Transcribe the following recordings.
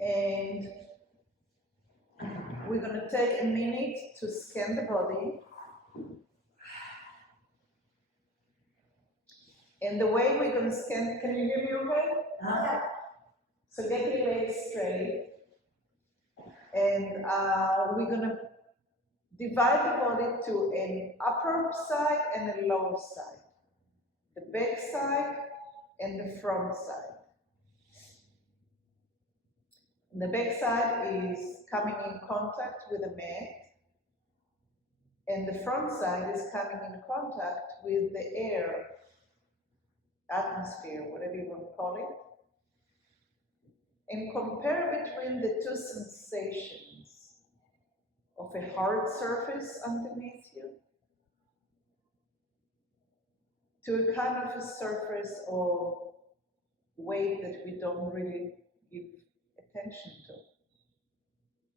And we're going to take a minute to scan the body. And the way we're going to scan, can you hear me okay? Yeah. So get your legs straight. And we're going to divide the body to an upper side and a lower side. The back side and the front side. The back side is coming in contact with the mat, and the front side is coming in contact with the air, atmosphere, whatever you want to call it. And compare between the two sensations of a hard surface underneath you to a kind of a surface of weight that we don't really give attention to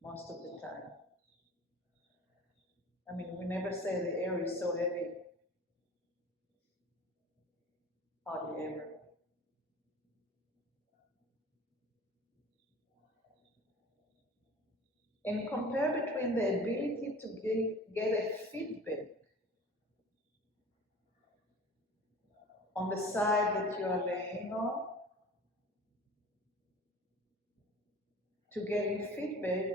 most of the time. I mean, we never say the air is so heavy. Hardly ever. And compare between the ability to get a feedback on the side that you are laying on to getting feedback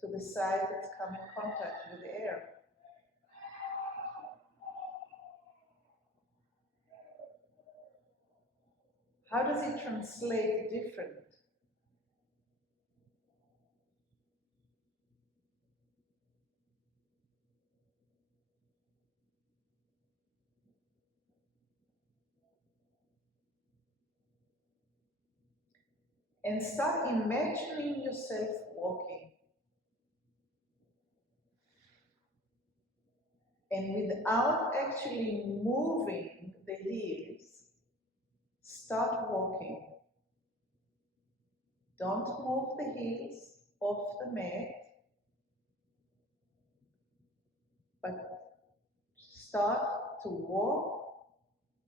to the side that's come in contact with the air. How does it translate different? And start imagining yourself walking. And without actually moving the heels, start walking. Don't move the heels off the mat, but start to walk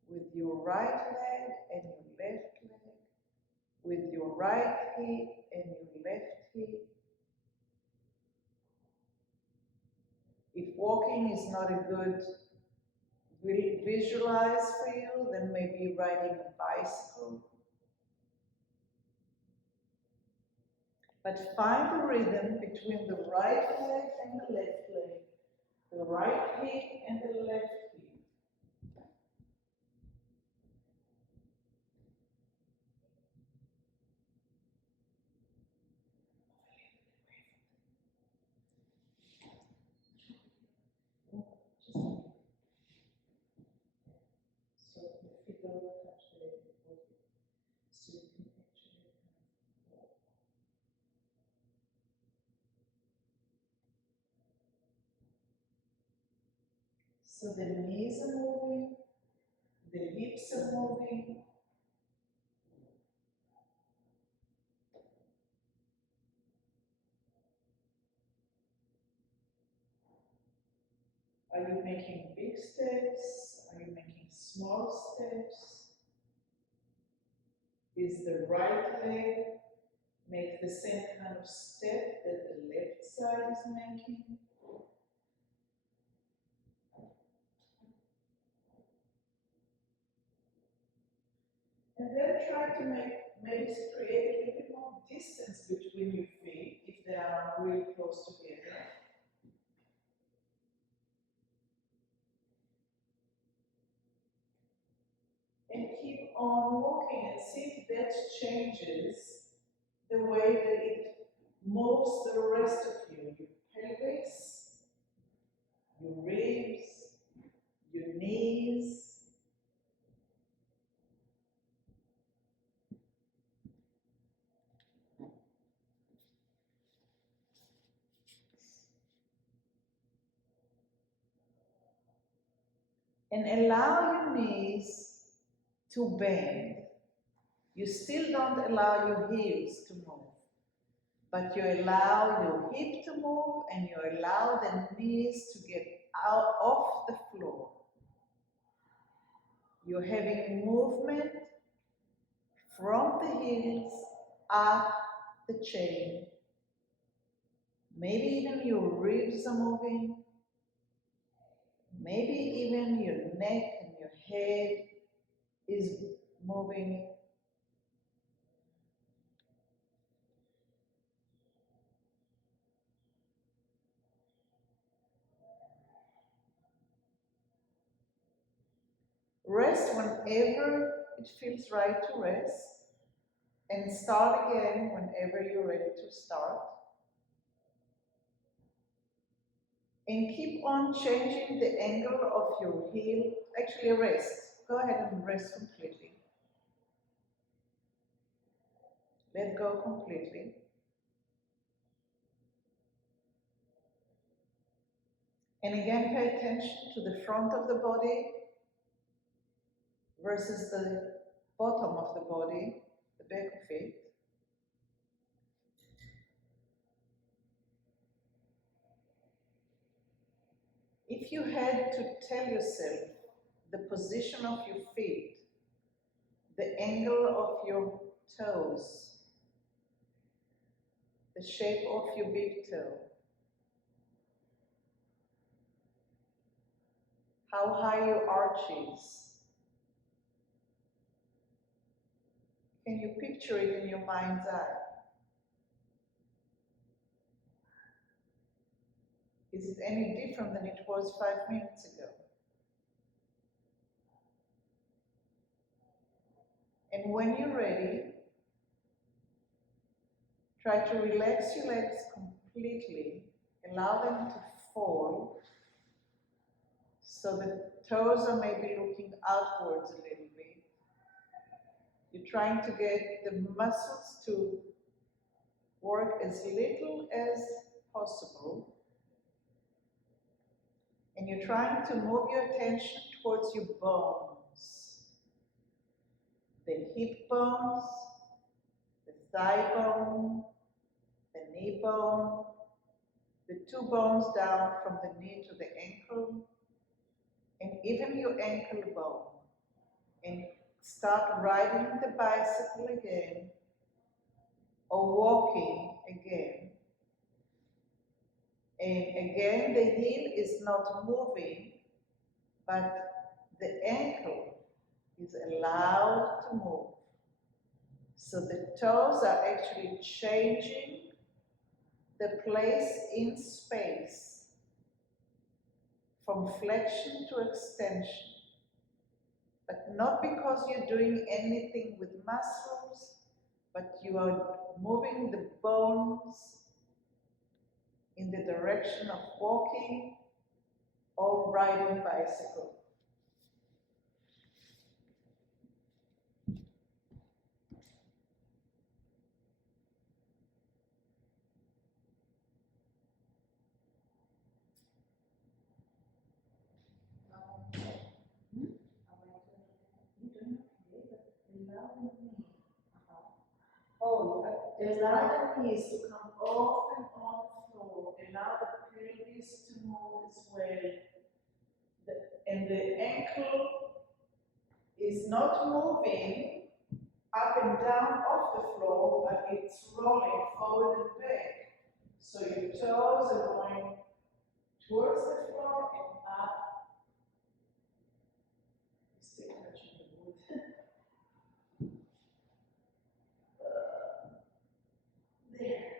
with your right leg and your left leg, with your right hip and your left hip. If walking is not a good visualize for you, then maybe riding a bicycle. But find the rhythm between the right leg and the left leg, the right hip and the left hip. So the feet don't touch the body, so you can actually walk. So the knees are moving, the hips are moving. Are you making big steps? Are you making small steps? Is the right leg make the same kind of step that the left side is making? And then try to maybe create a little bit more distance between your feet if they are really close together. And keep on walking and see if that changes the way that it moves the rest of you. Your pelvis, your ribs, your knees. And allow your knees to bend. You still don't allow your heels to move, but you allow your hip to move and you allow the knees to get out off the floor. You're having movement from the heels up the chain. Maybe even your ribs are moving. Maybe even your neck and your head is moving. Rest whenever it feels right to rest, and start again whenever you're ready to start. And keep on changing the angle of your heel. Actually, rest. Go ahead and rest completely. Let go completely. And again, pay attention to the front of the body versus the bottom of the body, the back of it. If you had to tell yourself the position of your feet, the angle of your toes, the shape of your big toe, how high your arch is, can you picture it in your mind's eye? Is it any different than it was 5 minutes ago? And when you're ready, try to relax your legs completely, allow them to fall, so the toes are maybe looking outwards a little bit. You're trying to get the muscles to work as little as possible. And you're trying to move your attention towards your bones. The hip bones, the thigh bone, the knee bone, the two bones down from the knee to the ankle, and even your ankle bone. And start riding the bicycle again, or walking again. And again, the heel is not moving, but the ankle is allowed to move. So the toes are actually changing the place in space from flexion to extension. But not because you're doing anything with muscles, but you are moving the bones in the direction of walking or riding bicycle. Oh, allow the knees to come off and on the floor. Allow the pelvis to move as well. And the ankle is not moving up and down off the floor, but it's rolling forward and back. So your toes are going towards the floor and up. Still touching the wood. There.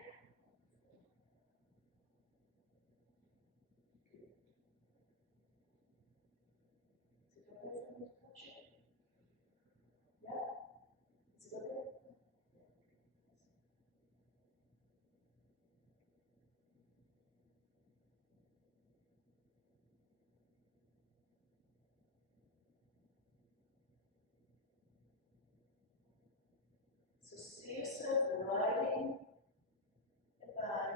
So see yourself riding the back,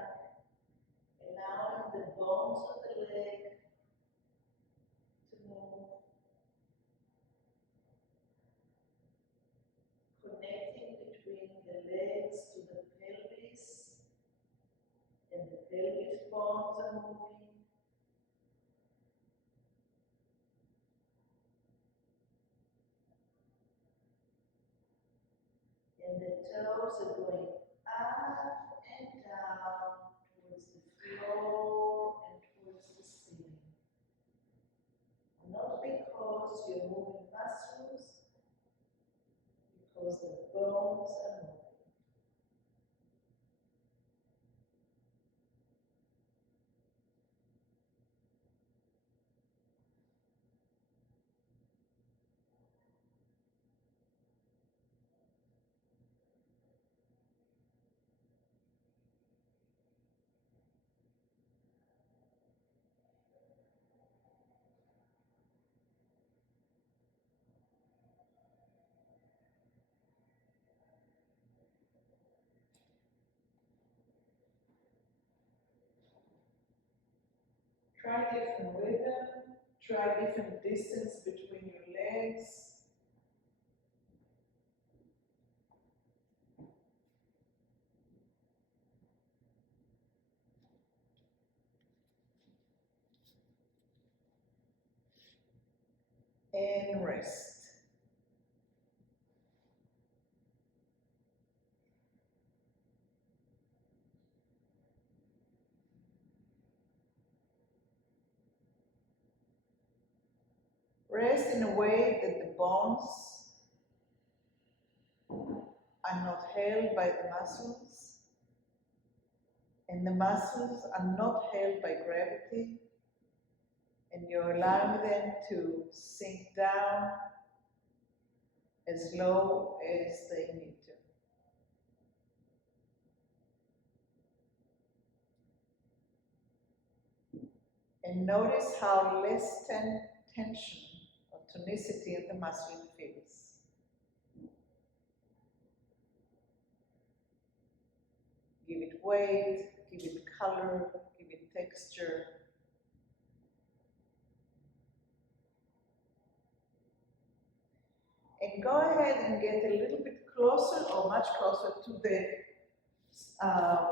allowing the bones of the leg to move, connecting between the legs to the pelvis, and the pelvis bones are moving. And the toes are going up because the bones are moving. Try different rhythm, try different distance between your legs. And rest. Rest in a way that the bones are not held by the muscles, and the muscles are not held by gravity, and you're allowing them to sink down as low as they need to. And notice how less tension or tonicity in the muscle feels. Give it weight, give it color, give it texture. And go ahead and get a little bit closer or much closer to the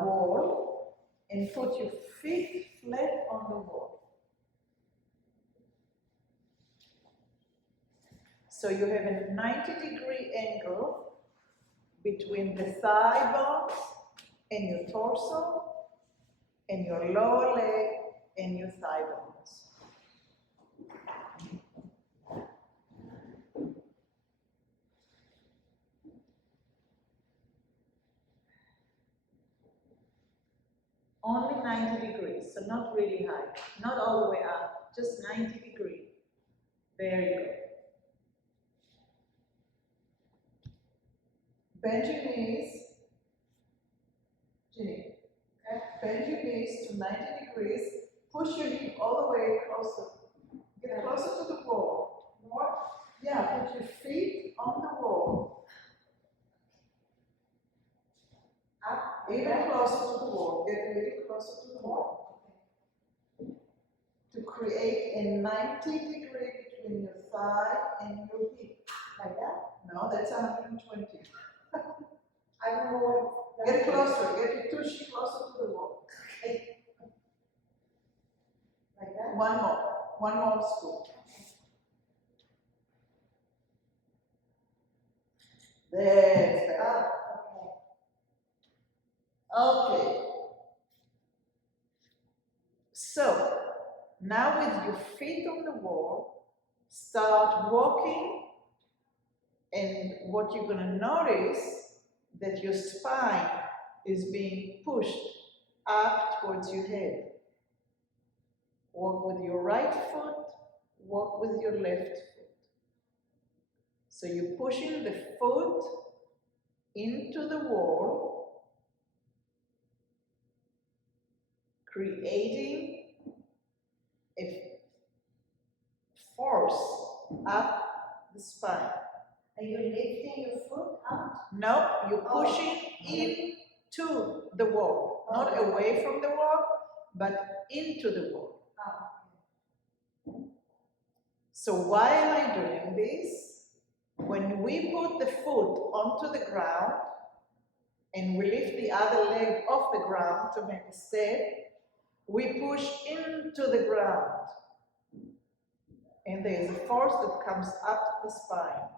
wall and put your feet flat on the wall. So you have a 90-degree angle between the thigh bones and your torso and your lower leg and your thigh bones. Only 90 degrees, so not really high, not all the way up, just 90 degrees. There you go. Bend your knees, Ginny, okay? Bend your knees to 90 degrees, push your hip all the way closer, get closer to the wall. More? Yeah, put your feet on the wall. Up, even closer to the wall, get a little closer to the wall. To create a 90 degree between your thigh and your hip. Like that? No, that's 120. I don't know what. Get closer, get your tushy closer to the wall. Like that? One more scoop. There's that. Okay. So, now with your feet on the wall, start walking, and what you're going to notice that your spine is being pushed up towards your head. Walk with your right foot, walk with your left foot. So you're pushing the foot into the wall, creating a force up the spine. Are you lifting your foot out? No, you're pushing into the wall, not away from the wall, but into the wall. So why am I doing this? When we put the foot onto the ground and we lift the other leg off the ground to make a step, we push into the ground. And there's a force that comes up the spine,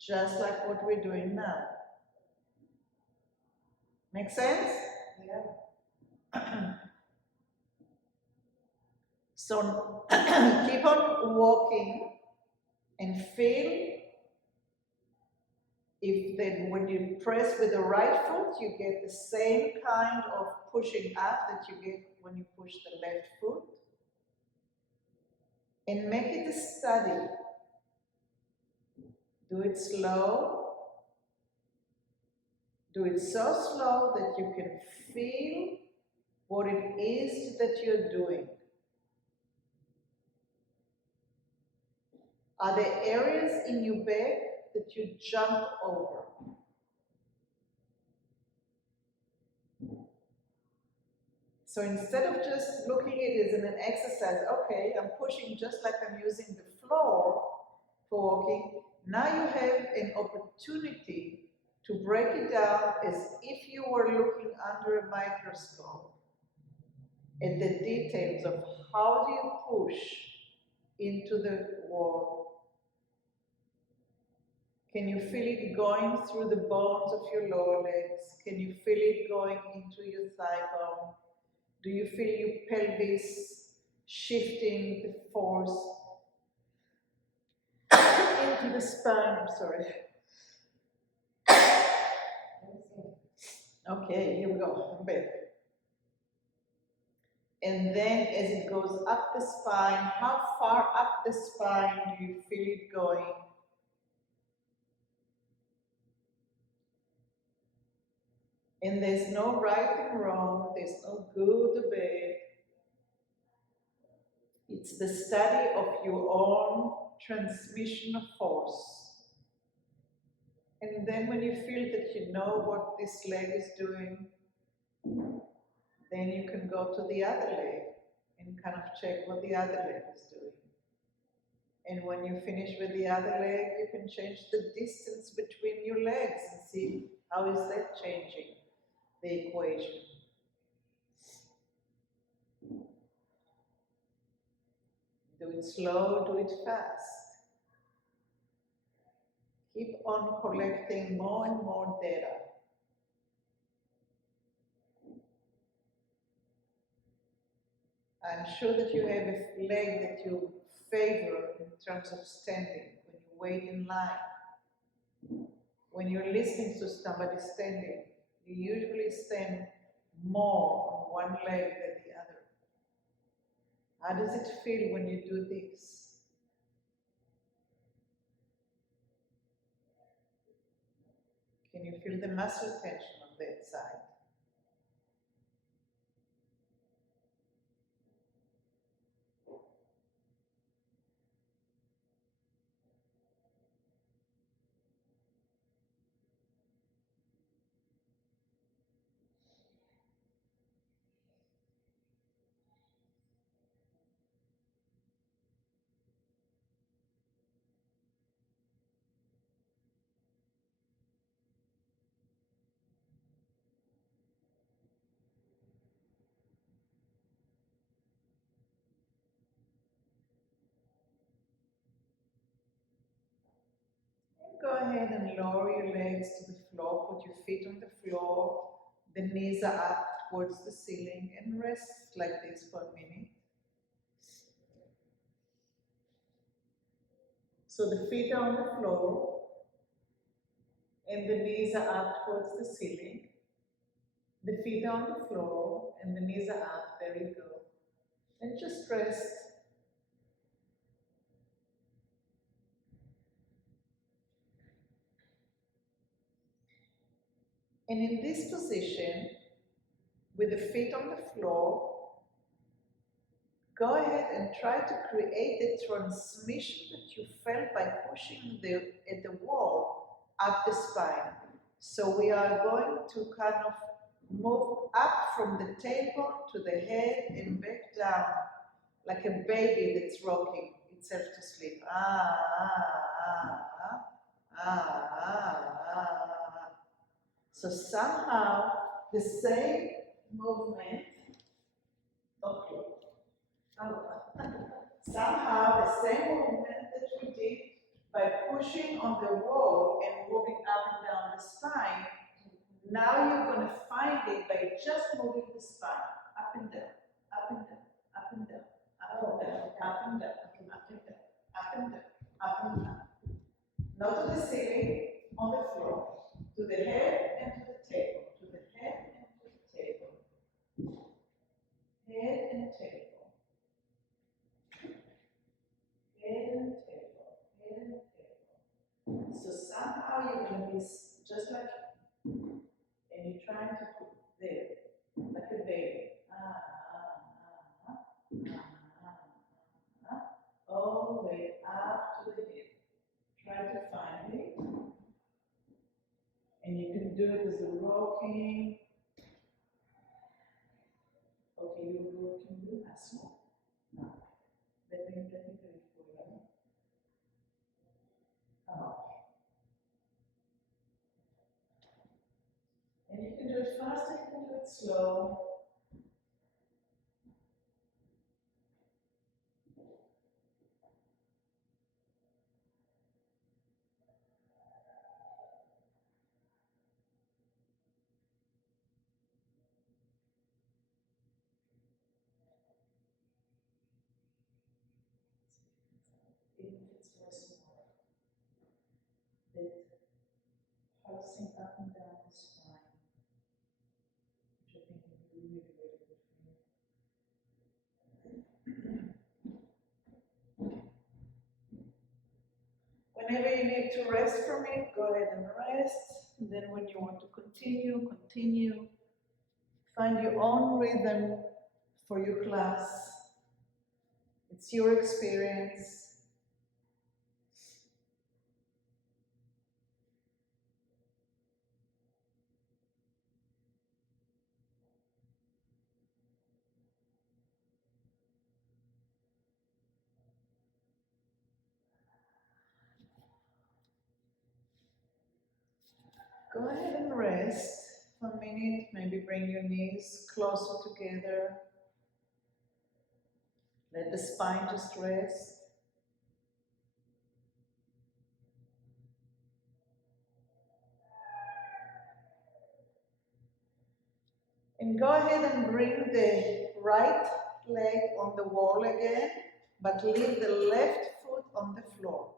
just like what we're doing now. Make sense? Yeah. So keep on walking and feel If then when you press with the right foot, you get the same kind of pushing up that you get when you push the left foot. And make it a study. Do it slow. Do it so slow that you can feel what it is that you're doing. Are there areas in your back that you jump over? So instead of just looking at it as an exercise, okay, I'm pushing just like I'm using the floor for walking, now you have an opportunity to break it down as if you were looking under a microscope at the details of how do you push into the wall. Can you feel it going through the bones of your lower legs? Can you feel it going into your thigh bone? Do you feel your pelvis shifting the force into the spine? I'm sorry. Okay, here we go. I'm back. And then as it goes up the spine, how far up the spine do you feel it going? And there's no right and wrong, there's no good or bad. It's the study of your own transmission of force. And then when you feel that you know what this leg is doing, then you can go to the other leg and kind of check what the other leg is doing. And when you finish with the other leg, you can change the distance between your legs and see how is that changing the equation. Do it slow, do it fast. Keep on collecting more and more data. I'm sure that you have a leg that you favor in terms of standing when you wait in line. When you're listening to somebody standing, you usually stand more on one leg than the other. How does it feel when you do this? Can you feel the muscle tension on that side? Go ahead and lower your legs to the floor, put your feet on the floor, the knees are up towards the ceiling, and rest like this for a minute. So the feet are on the floor, and the knees are up towards the ceiling. The feet are on the floor, and the knees are up, there you go. And just rest. And in this position, with the feet on the floor, go ahead and try to create the transmission that you felt by pushing at the wall up the spine. So we are going to kind of move up from the tailbone to the head and back down like a baby that's rocking itself to sleep. So somehow the same movement, okay. Somehow the same movement that we did by pushing on the wall and moving up and down the spine, now you're going to find it by just moving the spine up and down, up and down, up and down, up and down, up and down, up and down, up and down, up and down. Not to the ceiling, on the floor, to the head and to the table, to the head and to the table, head and table, head and table, head and table. So somehow you're going to be just like, and you're trying to put there, like a baby. All the way up to the hip. Try to find it. And you can do it as a rocking. Okay, you're rocking the muscle. Now, let me do it for you. Oh. And you can do it fast, you can do it slow. Even if it's very small. That pulsing up and down the spine, which I think is really, really good for you. Whenever you need to rest from it, go ahead and rest. And then when you want to continue, continue. Find your own rhythm for your class. It's your experience. Go ahead and rest for a minute. Maybe bring your knees closer together. Let the spine just rest. And go ahead and bring the right leg on the wall again, but leave the left foot on the floor.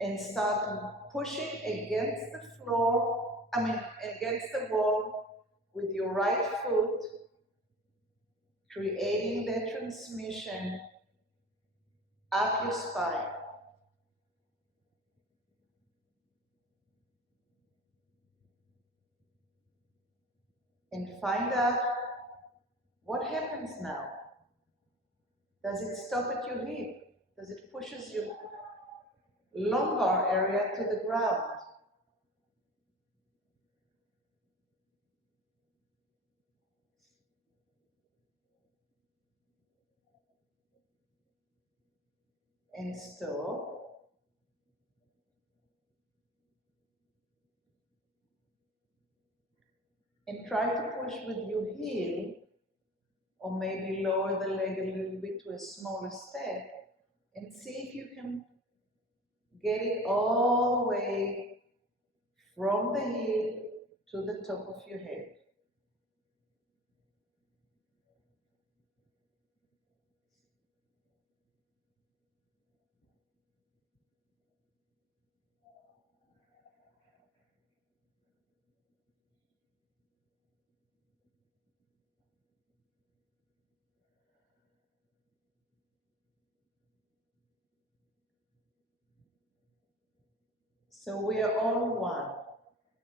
And start pushing against the floor, against the wall with your right foot, creating that transmission up your spine. And find out what happens now. Does it stop at your hip? Does it pushes your lumbar area to the ground? And stop. And try to push with your heel, or maybe lower the leg a little bit to a smaller step, and see if you can get it all the way from the heel to the top of your head. So we are all one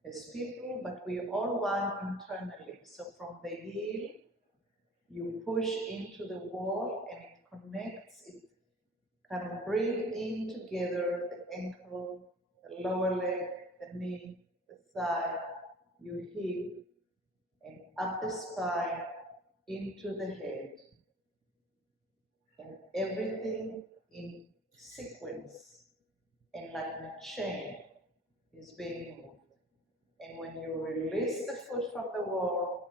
as people, but we are all one internally. So from the heel, you push into the wall and it connects, it kind of bring in together the ankle, the lower leg, the knee, the thigh, your hip, and up the spine, into the head. And everything in sequence and like in a chain is being moved. And when you release the foot from the wall,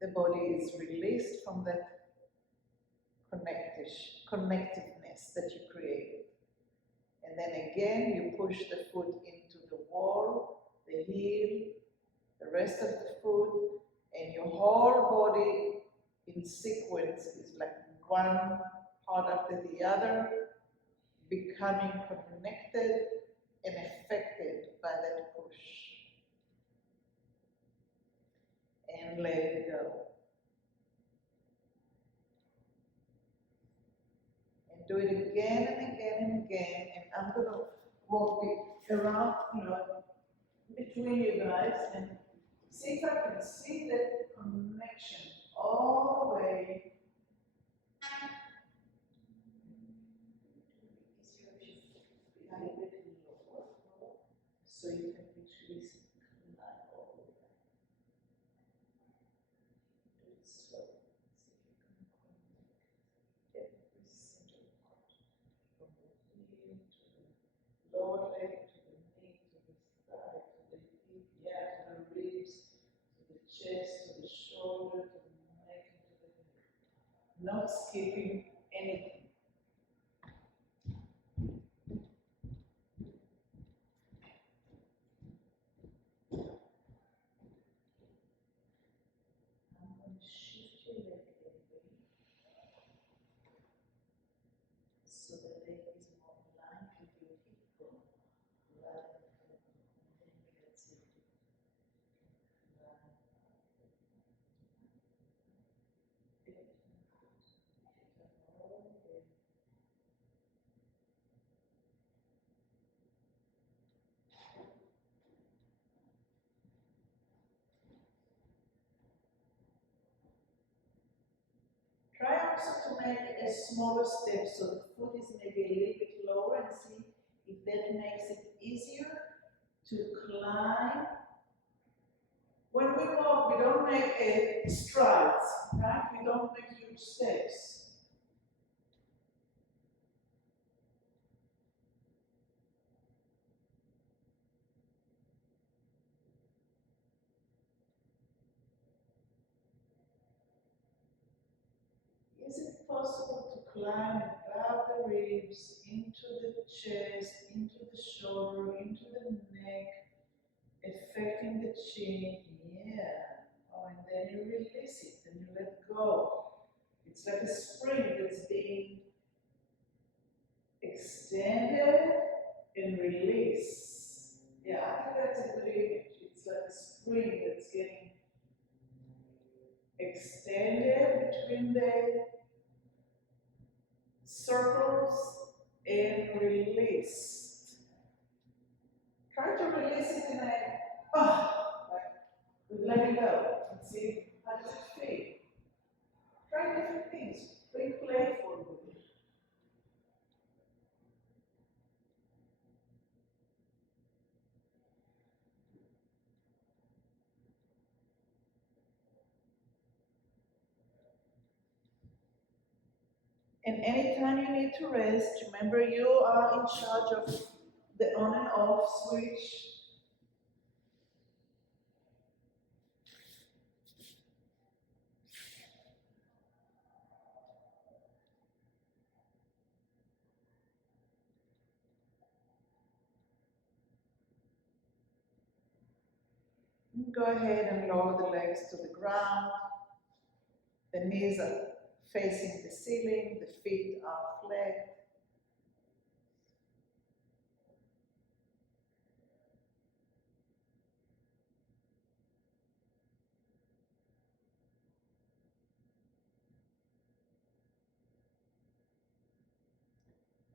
the body is released from that connectiveness that you created. And then again, you push the foot into the wall, the heel, the rest of the foot, and your whole body in sequence is like one part after the other, becoming connected and affected by that push. And let it go. And do it again and again and again. And I'm going to walk it around, between you guys and see if I can see that connection all the way. So you can actually climb all the way. Do it slowly. See if you can connect every single part. From the heel to the lower leg, to the knee, to the thigh, to the hip, to the ribs, to the chest, to the shoulder, to the neck, and to the head. Not skipping anything. Shift your leg a little so the leg is more aligned with your hip bone rather than that's it. Try also to make a smaller step so the foot is maybe a little bit lower and see if that makes it easier to climb. When we walk, we don't make strides, right? We don't make huge steps. Is it possible to climb above the ribs, into the chest, into the shoulder, into the neck, affecting the chin? Yeah. Oh, and then you release it and you let go. It's like a spring that's being extended and released. Yeah, I think that's a good image. It's like a spring that's getting extended between the circles and released. Try to release it in a, like, let it go and see how does it feel. Try different things. Be playful with it. And anytime you need to rest, remember you are in charge of the on and off switch. Go ahead and lower the legs to the ground. The knees are facing the ceiling, the feet are flat.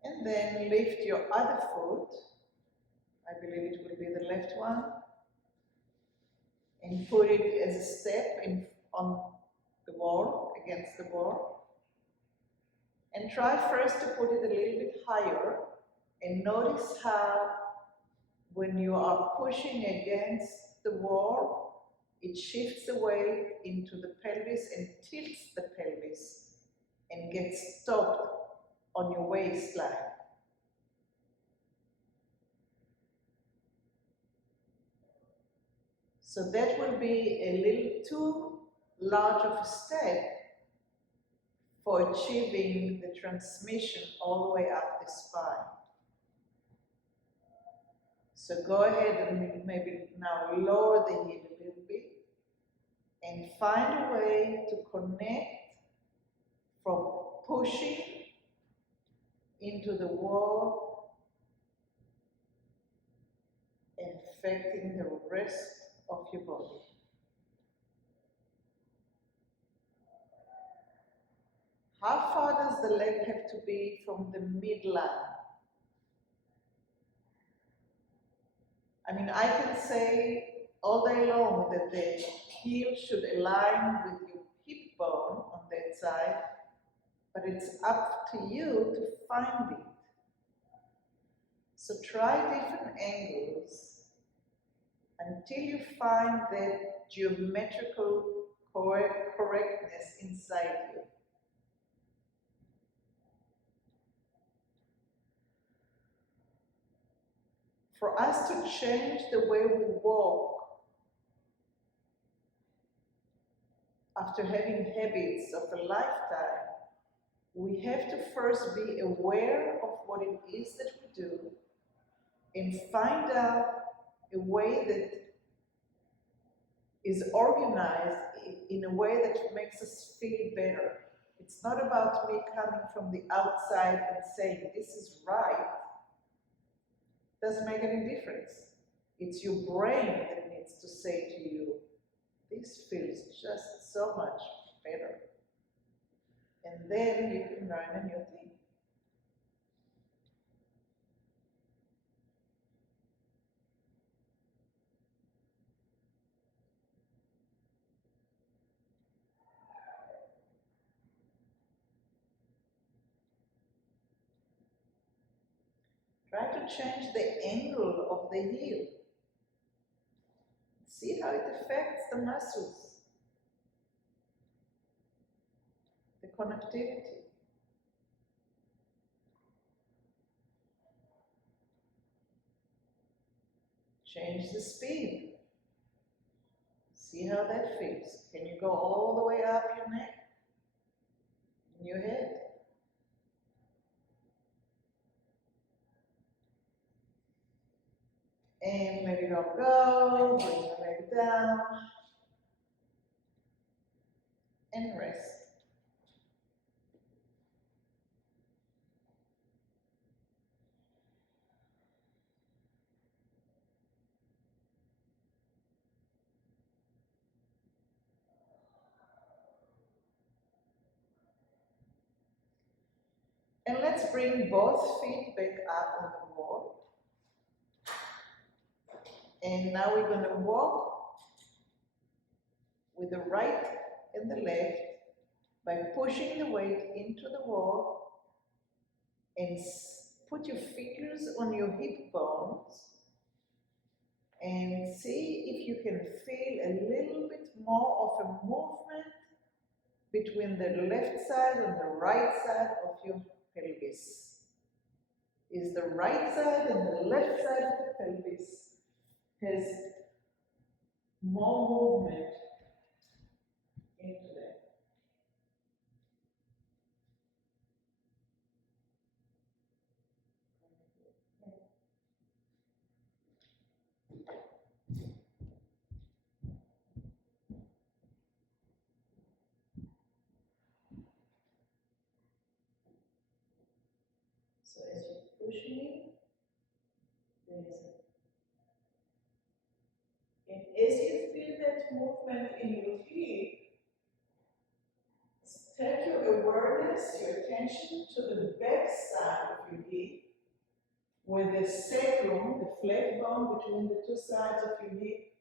And then lift your other foot. I believe it will be the left one. And put it as a step on the wall, against the wall. And try first to put it a little bit higher. And notice how when you are pushing against the wall, it shifts the weight into the pelvis and tilts the pelvis and gets stopped on your waistline. So that will be a little too large of a step for achieving the transmission all the way up the spine. So go ahead and maybe now lower the head a little bit and find a way to connect from pushing into the wall and affecting the rest of your body. How far does the leg have to be from the midline? I mean, I can say all day long that the heel should align with your hip bone on that side, but it's up to you to find it. So try different angles until you find that geometrical correctness inside you. For us to change the way we walk after having habits of a lifetime, we have to first be aware of what it is that we do and find out a way that is organized in a way that makes us feel better. It's not about me coming from the outside and saying this is right. Doesn't make any difference. It's your brain that needs to say to you, this feels just so much better. And then you can learn a new thing. Try to change the angle of the heel. See how it affects the muscles, the connectivity. Change the speed. See how that feels. Can you go all the way up your neck and your head? And maybe don't go, bring the leg down, and rest. And let's bring both feet back up on the wall. And now we're going to walk with the right and the left by pushing the weight into the wall and put your fingers on your hip bones and see if you can feel a little bit more of a movement between the left side and the right side of your pelvis. Is the right side and the left side of the pelvis has more movement into that. So as you're pushing, there's and as you feel that movement in your feet, take your awareness, your attention to the back side of your hip, where the sacrum, the flat bone between the two sides of your hip,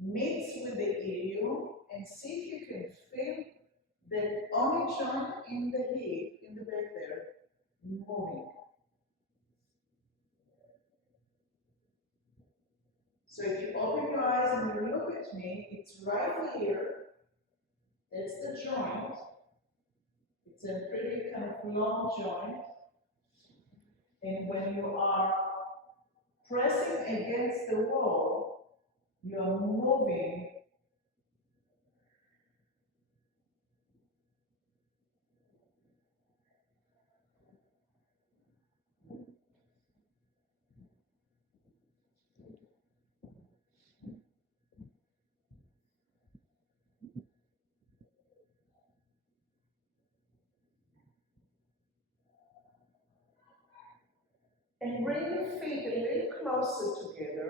meets with the ilium, and see if you can feel that only joint in the hip, in the back there, moving. So if you open your eyes and you look at me, it's right here. That's the joint. It's a pretty kind of long joint. And when you are pressing against the wall, you are moving And bring your feet a little closer together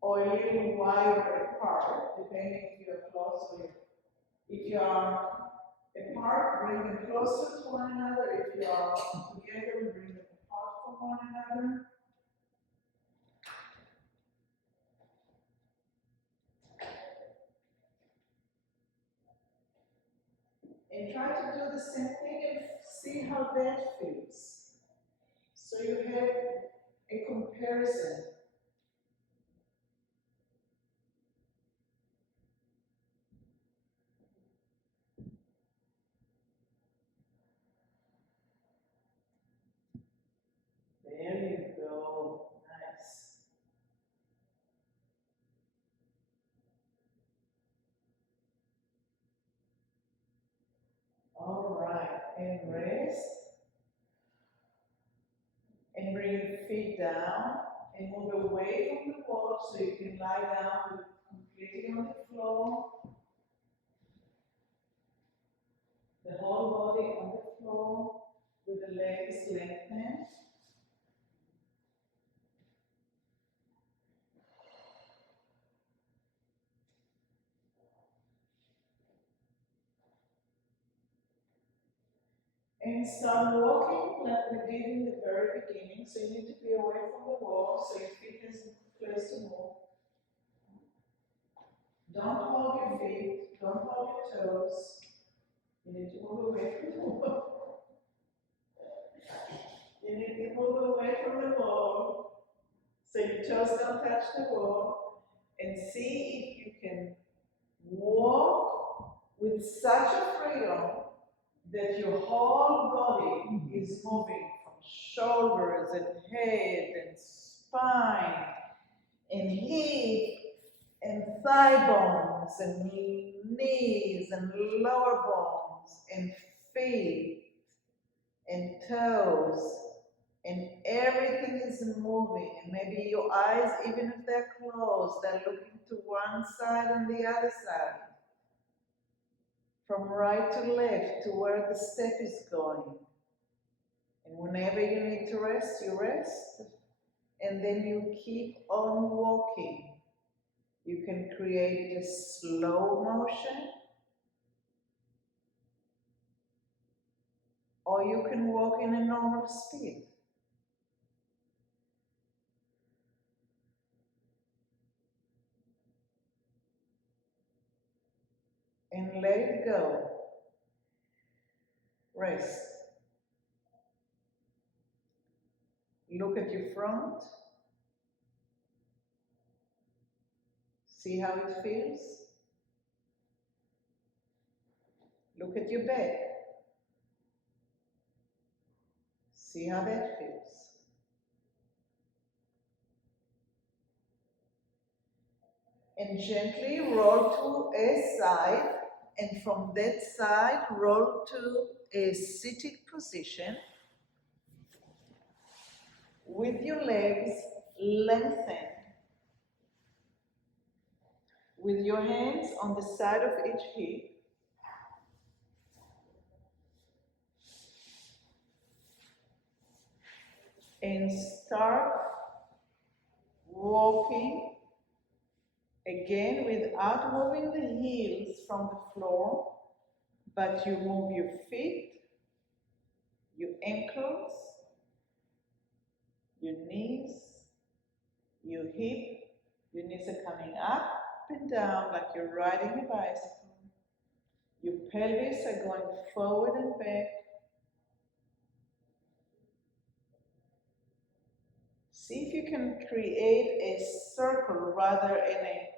or a little wider apart, depending if you're close or if you are apart, bring them closer to one another. If you are together, bring them apart from one another. And try to do the same thing and see how that feels. So you have a comparison. There you go. Nice. All right. And rest. And bring your feet down and move away from the wall so you can lie down completely on the floor. The whole body on the floor with the legs lengthened. And start walking like we did in the very beginning. So you need to be away from the wall so your feet has place to move. Don't hold your feet, don't hold your toes. You need to move away from the wall. You need to move away from the wall so your toes don't touch the wall. And see if you can walk with such a freedom that your whole body is moving from shoulders and head and spine and hip and thigh bones and knees and lower bones and feet and toes, and everything is moving, and maybe your eyes, even if they're closed, they're looking to one side and the other side, from right to left to where the step is going. And whenever you need to rest, you rest, and then you keep on walking. You can create a slow motion, or you can walk in a normal speed. And let it go. Rest. Look at your front. See how it feels. Look at your back. See how that feels. And gently roll to a side, and from that side roll to a sitting position with your legs lengthened, with your hands on the side of each hip. And start walking again without moving the heels from the floor, but you move your feet, your ankles, your knees, your hip. Your knees are coming up and down like you're riding a bicycle. Your pelvis are going forward and back. See if you can create a circle rather than a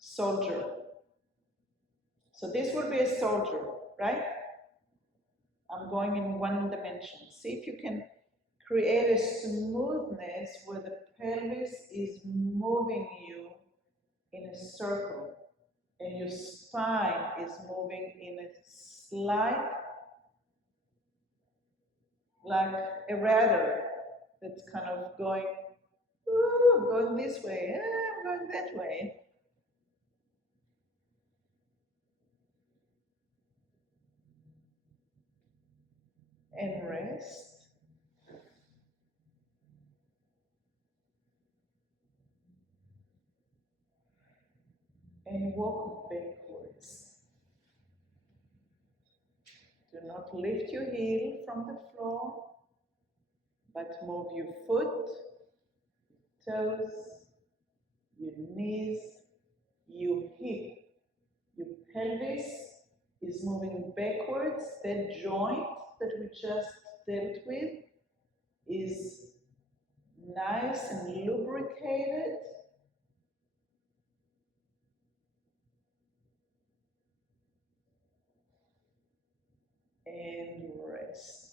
soldier. So this would be a soldier, right? I'm going in one dimension. See if you can create a smoothness where the pelvis is moving you in a circle and your spine is moving in a slight, like a rudder that's kind of going, ooh, I'm going this way, I'm going that way. And rest. and walk backwards. Do not lift your heel from the floor, but move your foot, toes, your knees, your hip. Your pelvis is moving backwards. That joint that we just dealt with is nice and lubricated. And rest.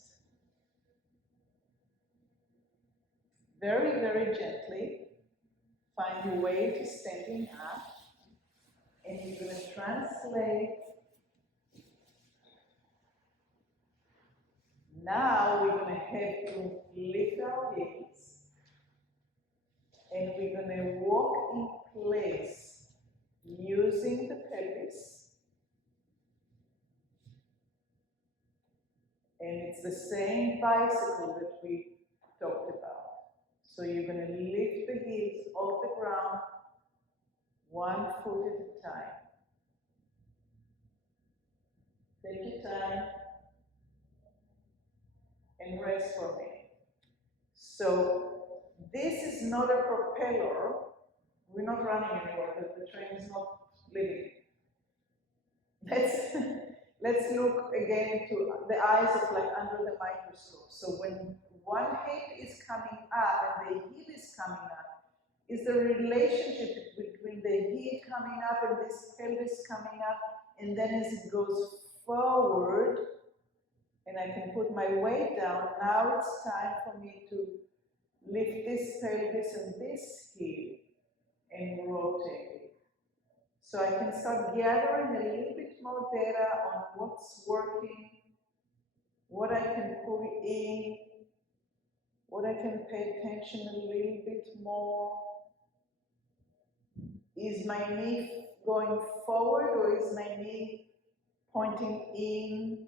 Very, very gently find your way to standing up, and you're going to translate. Now we're going to have to lift our heels, and we're going to walk in place using the pelvis. And it's the same bicycle that we talked about. So you're going to lift the heels off the ground, 1 foot at a time. Take your time and rest for a minute. So this is not a propeller. We're not running anywhere, but the train is not leaving. Let's look again to the eyes of like under the microscope. So when one hip is coming up and the heel is coming up, is the relationship between the heel coming up and this pelvis coming up, and then as it goes forward, and I can put my weight down, now it's time for me to lift this pelvis and this heel and rotate it. So I can start gathering a little bit more data on what's working, what I can put in, what I can pay attention a little bit more. Is my knee going forward or is my knee pointing in?